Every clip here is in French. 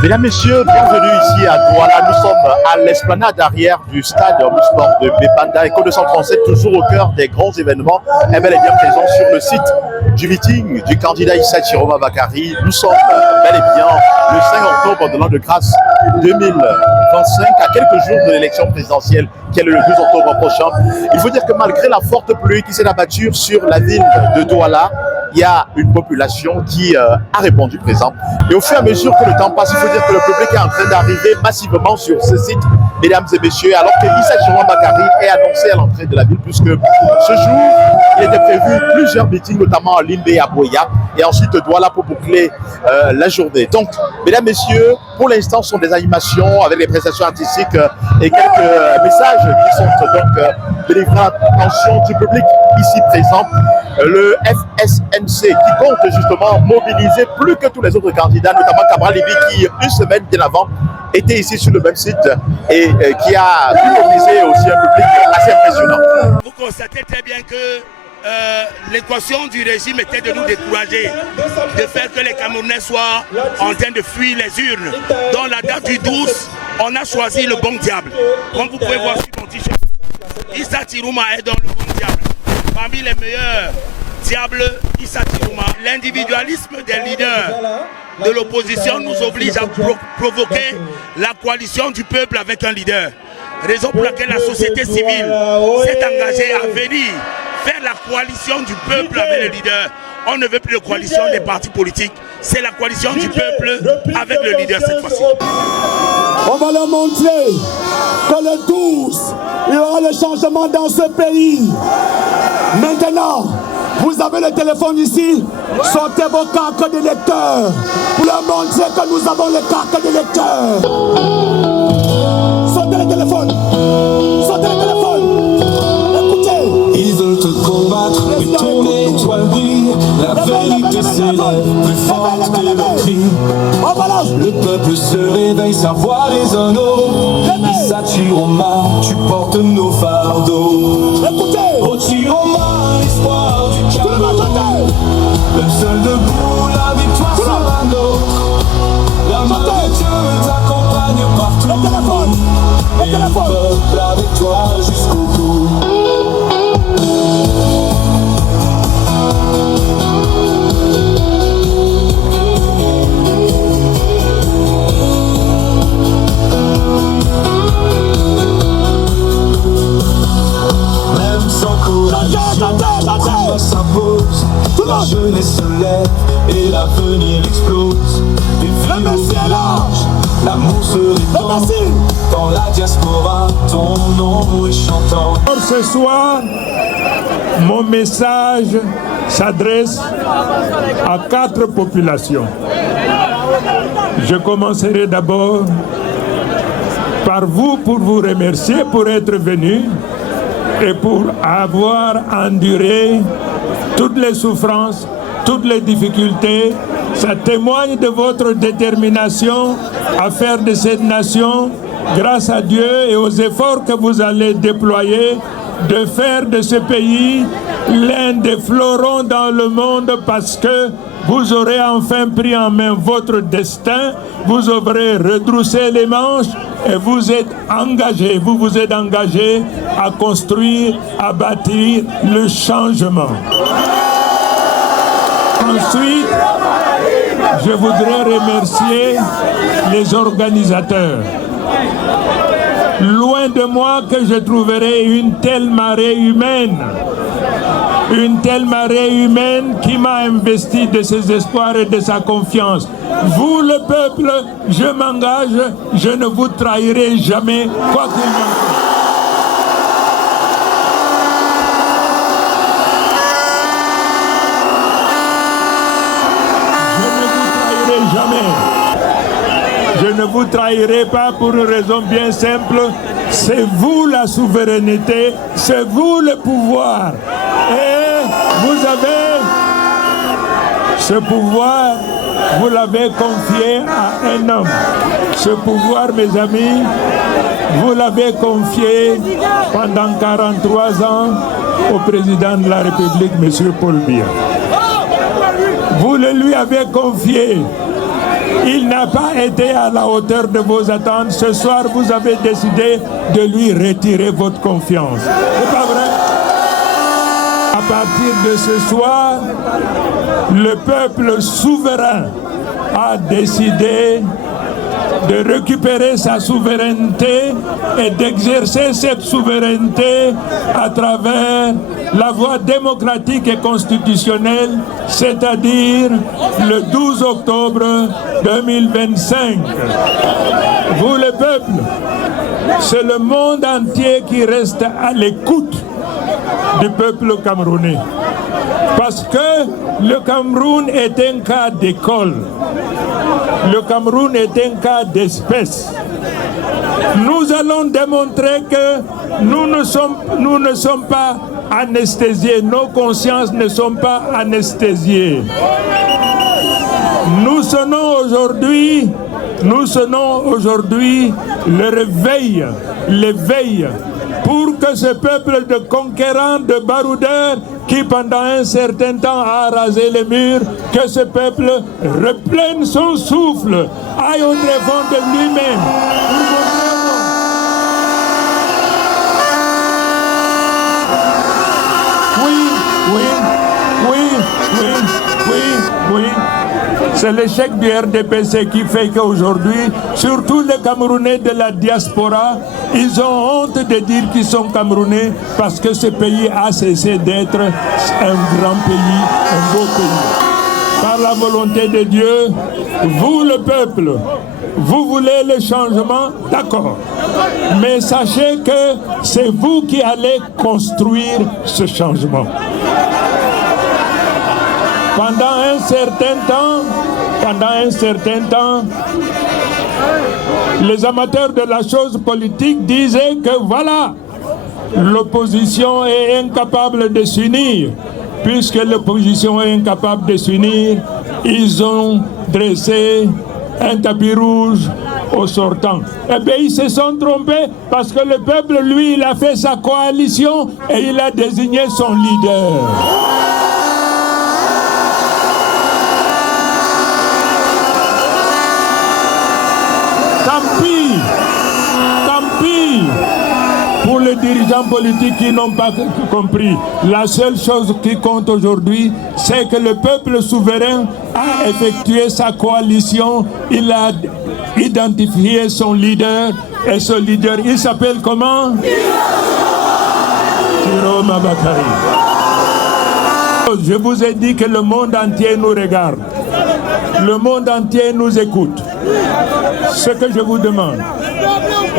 Mesdames, Messieurs, bienvenue ici à Douala. Nous sommes à l'esplanade arrière du stade omnisport de Bépanda. Eco 237, toujours au cœur des grands événements, est bel et bien présent sur le site du meeting du candidat Issa Chiroma Bakary. Nous sommes bel et bien le 5 octobre de l'an de grâce 2025, à quelques jours de l'élection présidentielle qui est le 12 octobre prochain. Il faut dire que malgré la forte pluie qui s'est abattue sur la ville de Douala, il y a une population qui a répondu présent. Et au fur et à mesure que le temps passe, il faut dire que le public est en train d'arriver massivement sur ce site, mesdames et messieurs, alors que Issa Chiroma Bakary est annoncé à l'entrée de la ville, puisque ce jour, il était prévu plusieurs meetings, notamment à Limbe et à Boya, et ensuite Douala pour boucler la journée. Donc, mesdames, messieurs, pour l'instant, ce sont des animations avec les prestations artistiques et quelques messages qui sont donc délivrés à l'attention du public ici présent. Le FSNC qui compte justement mobiliser plus que tous les autres candidats, notamment Cabral Libi qui, une semaine bien avant, était ici sur le même site et qui a pu mobiliser aussi un public assez impressionnant. Vous constatez très bien que l'équation du régime était de nous décourager, de faire que les Camerounais soient en train de fuir les urnes. Dans la date du 12, on a choisi le bon diable. Comme vous pouvez voir sur mon t-shirt, Issa Chiroma est dans le bon diable. Parmi les meilleurs diables, Issa Chiroma. L'individualisme des leaders de l'opposition nous oblige à provoquer la coalition du peuple avec un leader. Raison pour laquelle la société civile s'est engagée à venir faire la coalition du peuple avec le leader. On ne veut plus de coalition des partis politiques, c'est la coalition du peuple avec le leader cette fois-ci. On va leur montrer que le 12, il y aura le changement dans ce pays. Maintenant, vous avez le téléphone ici, sortez vos cartes d'électeurs pour leur montrer que nous avons les cartes d'électeurs. Sortez le téléphone, sortez le téléphone. Écoutez. Ils veulent te combattre, mais ton étoile brille. La vérité s'élève plus forte que le cri. Le peuple se réveille, sa voix résonne. Issa Chiroma, tu portes nos fardeaux. Oh Chiroma, l'espoir du Cameroun. Le seul debout, la victoire sera la nôtre. La main de Dieu t'accompagne partout. Et le peuple avec toi jusqu'au bout. Même sans coalition, s'impose. La jeunesse se lève et l'avenir explose. Les filles large, l'amour se répand. Dans la diaspora, ton nom est chantant. Ce soir, mon message s'adresse à 4 populations. Je commencerai d'abord par vous pour vous remercier pour être venus et pour avoir enduré toutes les souffrances, toutes les difficultés. Ça témoigne de votre détermination à faire de cette nation, grâce à Dieu et aux efforts que vous allez déployer, de faire de ce pays l'un des fleurons dans le monde, parce que vous aurez enfin pris en main votre destin, vous aurez retroussé les manches et vous êtes engagés, vous vous êtes engagés à construire, à bâtir le changement. Ensuite, je voudrais remercier les organisateurs. Loin de moi que je trouverai une telle marée humaine qui m'a investi de ses espoirs et de sa confiance. Vous, le peuple, je m'engage, je ne vous trahirai jamais, quoi qu'il en soit. Je ne vous trahirai pas pour une raison bien simple. C'est vous la souveraineté, c'est vous le pouvoir. Et vous avez ce pouvoir, vous l'avez confié à un homme. Ce pouvoir, mes amis, vous l'avez confié pendant 43 ans au président de la République, M. Paul Biya. Vous le lui avez confié Il n'a pas été à la hauteur de vos attentes. Ce soir, vous avez décidé de lui retirer votre confiance. C'est pas vrai? À partir de ce soir, le peuple souverain a décidé de récupérer sa souveraineté et d'exercer cette souveraineté à travers la voie démocratique et constitutionnelle, c'est-à-dire le 12 octobre 2025. Vous, le peuple, c'est le monde entier qui reste à l'écoute du peuple camerounais. Parce que le Cameroun est un cas d'école. Le Cameroun est un cas d'espèce. Nous allons démontrer que nous ne sommes pas anesthésiés. Nos consciences ne sont pas anesthésiées. Nous sonnons aujourd'hui le réveil, l'éveil, pour que ce peuple de conquérants, de baroudeurs, qui pendant un certain temps a rasé les murs, que ce peuple reprenne son souffle, aille au tréfonds de lui-même. Oui. C'est l'échec du RDPC qui fait qu'aujourd'hui, surtout les Camerounais de la diaspora, ils ont honte de dire qu'ils sont Camerounais parce que ce pays a cessé d'être un grand pays, un beau pays. Par la volonté de Dieu, vous le peuple, vous voulez le changement, d'accord. Mais sachez que c'est vous qui allez construire ce changement. Pendant un certain temps, les amateurs de la chose politique disaient que voilà, l'opposition est incapable de s'unir. Puisque l'opposition est incapable de s'unir, ils ont dressé un tapis rouge aux sortants. Eh bien, ils se sont trompés parce que le peuple, lui, il a fait sa coalition et il a désigné son leader. Tant pis pour les dirigeants politiques qui n'ont pas compris. La seule chose qui compte aujourd'hui, c'est que le peuple souverain a effectué sa coalition, il a identifié son leader, et ce leader, il s'appelle comment? Tiroma Bakari. Je vous ai dit que le monde entier nous regarde. Le monde entier nous écoute. Ce que je vous demande,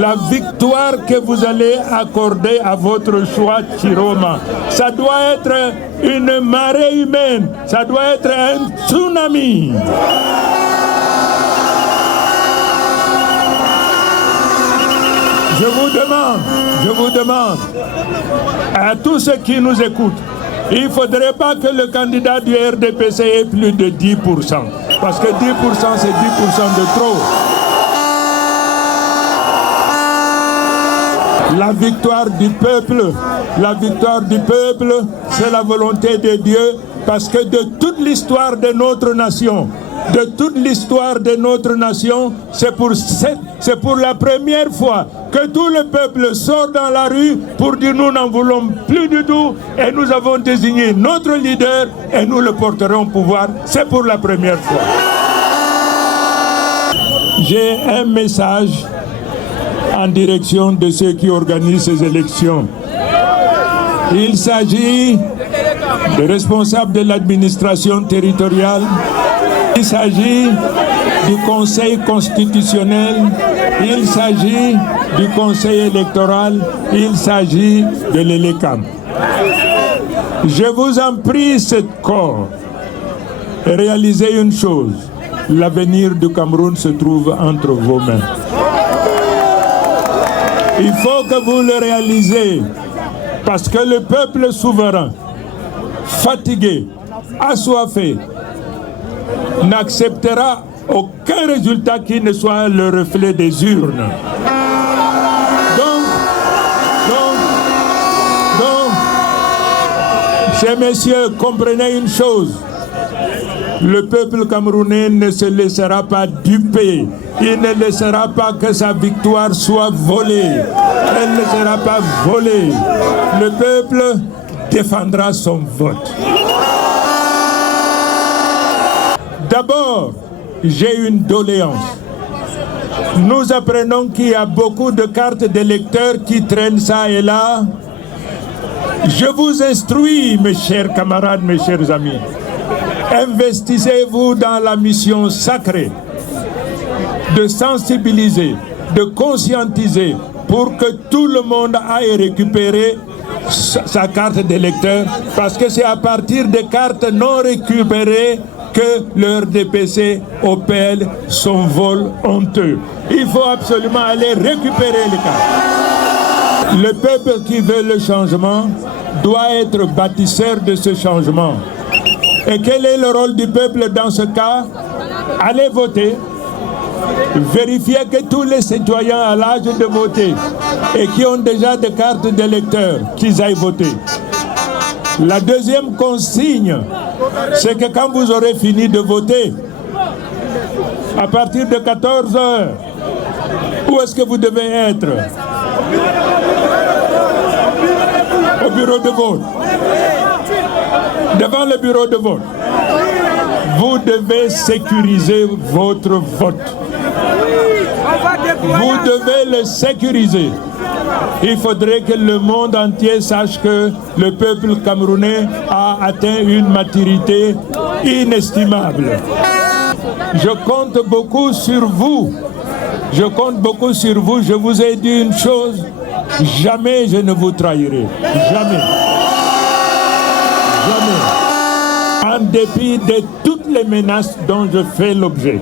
la victoire que vous allez accorder à votre choix, Chiroma, ça doit être une marée humaine, ça doit être un tsunami. Je vous demande, à tous ceux qui nous écoutent, il ne faudrait pas que le candidat du RDPC ait plus de 10%. Parce que 10%, c'est 10% de trop. La victoire du peuple, c'est la volonté de Dieu. Parce que de toute l'histoire de notre nation, c'est pour la première fois que tout le peuple sort dans la rue pour dire nous n'en voulons plus du tout et nous avons désigné notre leader et nous le porterons au pouvoir. C'est pour la première fois. J'ai un message en direction de ceux qui organisent ces élections. Il s'agit des responsables de l'administration territoriale. Il s'agit du Conseil constitutionnel, il s'agit du Conseil électoral, il s'agit de l'ELECAM. Je vous en prie, cette corps, réalisez une chose, l'avenir du Cameroun se trouve entre vos mains. Il faut que vous le réalisez, parce que le peuple souverain, fatigué, assoiffé, n'acceptera aucun résultat qui ne soit le reflet des urnes. Donc, chers messieurs, comprenez une chose. Le peuple camerounais ne se laissera pas duper. Il ne laissera pas que sa victoire soit volée. Elle ne sera pas volée. Le peuple défendra son vote. D'abord, j'ai une doléance. Nous apprenons qu'il y a beaucoup de cartes d'électeurs qui traînent ça et là. Je vous instruis, mes chers camarades, mes chers amis. Investissez-vous dans la mission sacrée de sensibiliser, de conscientiser pour que tout le monde aille récupérer sa carte d'électeur, parce que c'est à partir des cartes non récupérées que leur DPC opère son vol honteux. Il faut absolument aller récupérer les cartes. Le peuple qui veut le changement doit être bâtisseur de ce changement. Et quel est le rôle du peuple dans ce cas? Allez voter, vérifier que tous les citoyens à l'âge de voter et qui ont déjà des cartes d'électeurs, qu'ils aillent voter. La deuxième consigne, c'est que quand vous aurez fini de voter, à partir de 14 heures, où est-ce que vous devez être? Au bureau de vote. Devant le bureau de vote. Vous devez sécuriser votre vote. Vous devez le sécuriser. Il faudrait que le monde entier sache que le peuple camerounais a atteint une maturité inestimable. Je compte beaucoup sur vous. Je compte beaucoup sur vous. Je vous ai dit une chose. Jamais je ne vous trahirai. Jamais. Jamais. En dépit de toutes les menaces dont je fais l'objet.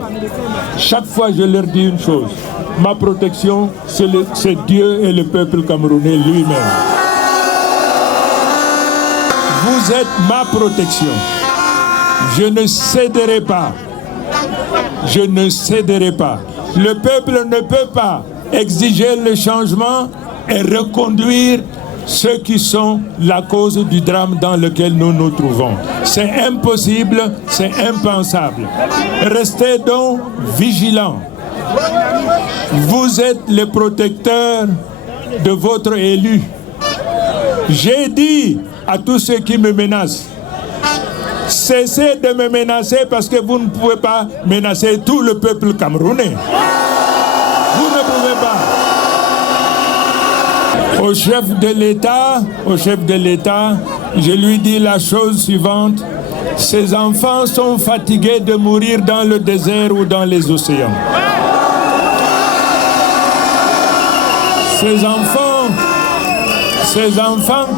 Chaque fois, je leur dis une chose. Ma protection, c'est Dieu et le peuple camerounais lui-même. Vous êtes ma protection. Je ne céderai pas. Je ne céderai pas. Le peuple ne peut pas exiger le changement et reconduire ceux qui sont la cause du drame dans lequel nous nous trouvons. C'est impossible, c'est impensable. Restez donc vigilants. Vous êtes les protecteurs de votre élu. J'ai dit à tous ceux qui me menacent, cessez de me menacer parce que vous ne pouvez pas menacer tout le peuple camerounais. Vous ne pouvez pas. Au chef de l'État, je lui dis la chose suivante. Ces enfants sont fatigués de mourir dans le désert ou dans les océans. Ces enfants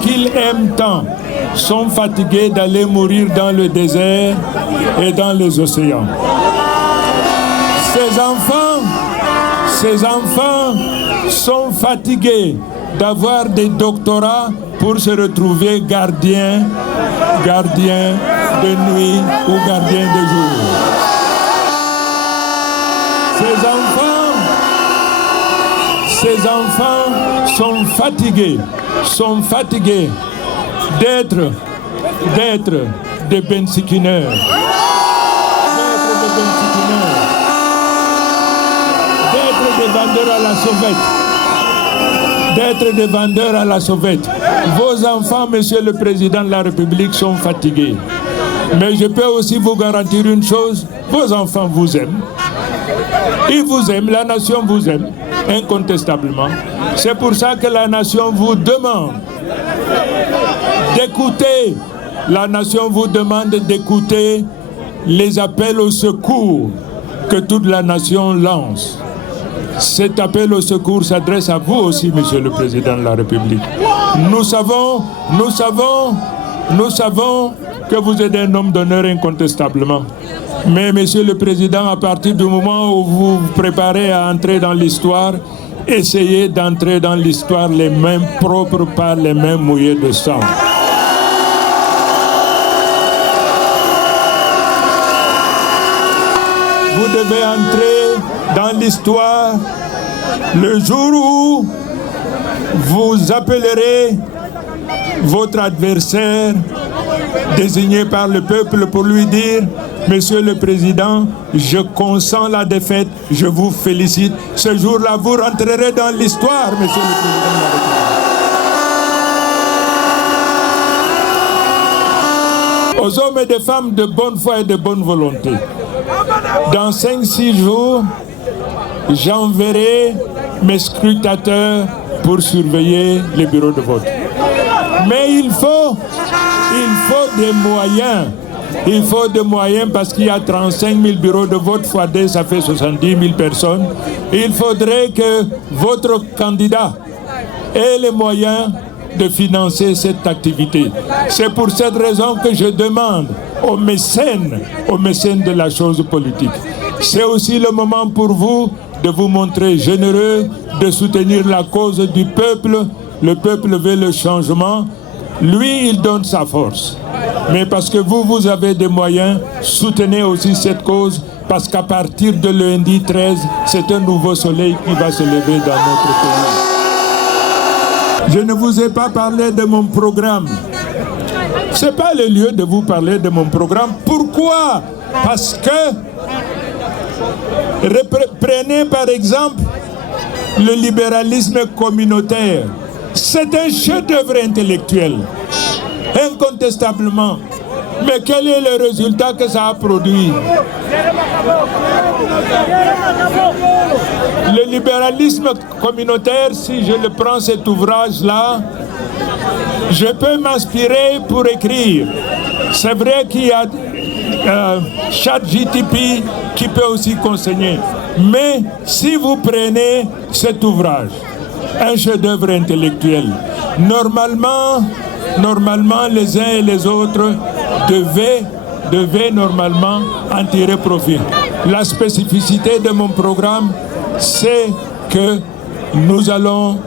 qu'ils aiment tant sont fatigués d'aller mourir dans le désert et dans les océans. Ces enfants sont fatigués d'avoir des doctorats pour se retrouver gardiens de nuit ou gardiens de jour. Ces enfants sont fatigués d'être des bensikineurs. D'être des vendeurs à la sauvette. Vos enfants, Monsieur le Président de la République, sont fatigués. Mais je peux aussi vous garantir une chose, vos enfants vous aiment. Ils vous aiment, la nation vous aime, incontestablement. C'est pour ça que la nation vous demande d'écouter. La nation vous demande d'écouter les appels au secours que toute la nation lance. Cet appel au secours s'adresse à vous aussi, Monsieur le Président de la République. Nous savons que vous êtes un homme d'honneur incontestablement. Mais, Monsieur le Président, à partir du moment où vous vous préparez à entrer dans l'histoire, essayez d'entrer dans l'histoire les mains propres, pas les mains mouillées de sang. Vous devez entrer dans l'histoire le jour où vous appellerez votre adversaire désigné par le peuple pour lui dire: Monsieur le Président, je consens la défaite, je vous félicite. Ce jour-là, vous rentrerez dans l'histoire, Monsieur le Président de la République. Aux hommes et des femmes de bonne foi et de bonne volonté, dans 5-6 jours, j'enverrai mes scrutateurs pour surveiller les bureaux de vote. Mais il faut des moyens. Il faut des moyens parce qu'il y a 35 000 bureaux de vote fois 2, ça fait 70 000 personnes. Il faudrait que votre candidat ait les moyens de financer cette activité. C'est pour cette raison que je demande aux mécènes de la chose politique. C'est aussi le moment pour vous de vous montrer généreux, de soutenir la cause du peuple. Le peuple veut le changement. Lui, il donne sa force. Mais parce que vous avez des moyens, soutenez aussi cette cause, parce qu'à partir de lundi 13, c'est un nouveau soleil qui va se lever dans notre pays. Je ne vous ai pas parlé de mon programme. Ce n'est pas le lieu de vous parler de mon programme. Pourquoi? Parce que, prenez par exemple le libéralisme communautaire. C'est un chef-d'œuvre intellectuel, incontestablement. Mais quel est le résultat que ça a produit? Le libéralisme communautaire, si je le prends cet ouvrage-là, je peux m'inspirer pour écrire. C'est vrai qu'il y a ChatGPT qui peut aussi conseiller. Mais si vous prenez cet ouvrage, un chef-d'œuvre intellectuel, normalement, les uns et les autres devaient normalement en tirer profit. La spécificité de mon programme, c'est que nous allons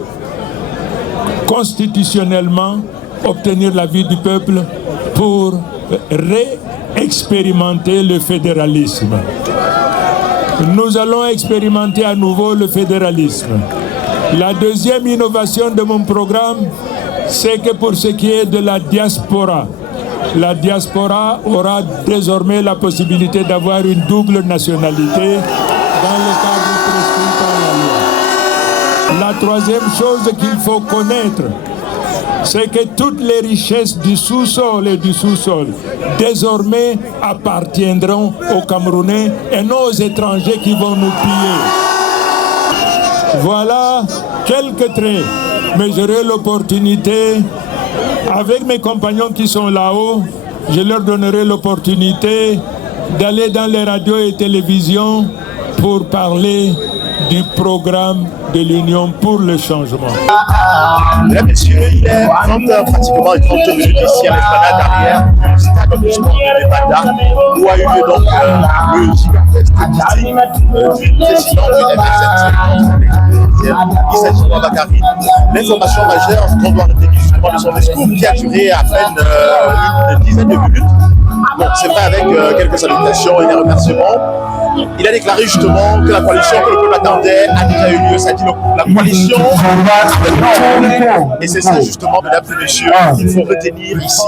constitutionnellement obtenir l'avis du peuple pour réexpérimenter le fédéralisme. Nous allons expérimenter à nouveau le fédéralisme. La deuxième innovation de mon programme, c'est que pour ce qui est de la diaspora aura désormais la possibilité d'avoir une double nationalité dans le cadre prescrit par la loi. La troisième chose qu'il faut connaître, c'est que toutes les richesses du sous-sol et du sous-sol désormais appartiendront aux Camerounais et non aux étrangers qui vont nous piller. Voilà quelques traits, mais j'aurai l'opportunité, avec mes compagnons qui sont là-haut, je leur donnerai l'opportunité d'aller dans les radios et télévisions pour parler du programme de l'Union pour le changement. Mesdames, Messieurs, il est 30h pratiquement et 30 minutes ici à l'esplanade derrière du stade de sport de Bébanda, où a eu lieu donc le gigantesque meeting du président du MSN. Il s'agit de Bakary. L'information majeure qu'on doit retenir justement de son discours qui a duré à peine une dizaine de minutes. Bon, c'est vrai, avec quelques salutations et des remerciements. Il a déclaré justement que la coalition que le peuple attendait a déjà eu lieu. Ça dit la coalition. Et c'est ça justement, mesdames et messieurs, qu'il faut retenir ici.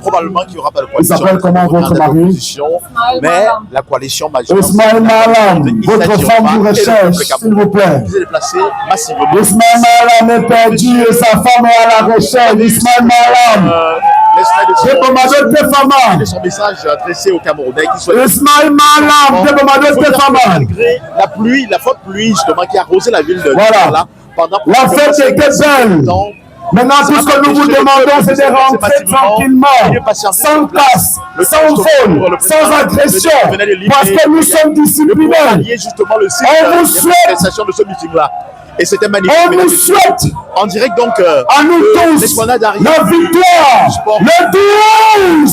Probablement qu'il n'y aura pas de coalition. Il s'appelle comment votre mari? Mais la coalition majeure. Ismaël Malam, votre femme vous recherche, s'il vous plaît. Vous êtes déplacé massivement. Ismaël Malam est perdu et sa femme est à la recherche. Ismaël Malam. De son message adressé aux Camerounais qui souhaitent Ismaël Malam, malgré la pluie, la forte pluie justement qui a arrosé la ville de voilà. Pendant la fête était belle. Maintenant, tout ce que nous vous demandons, c'est de rentrer tranquillement, sans casse, sans vol, sans agression, parce que nous sommes disciplinés. On vous souhaite de ce meeting-là. Et c'était magnifique. On nous souhaite en direct donc à nous tous la victoire le 12.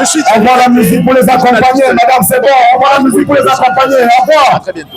Je suis au revoir la musique pour les accompagner, madame, c'est bon. Au revoir la musique pour les accompagner. Au revoir. À très bientôt.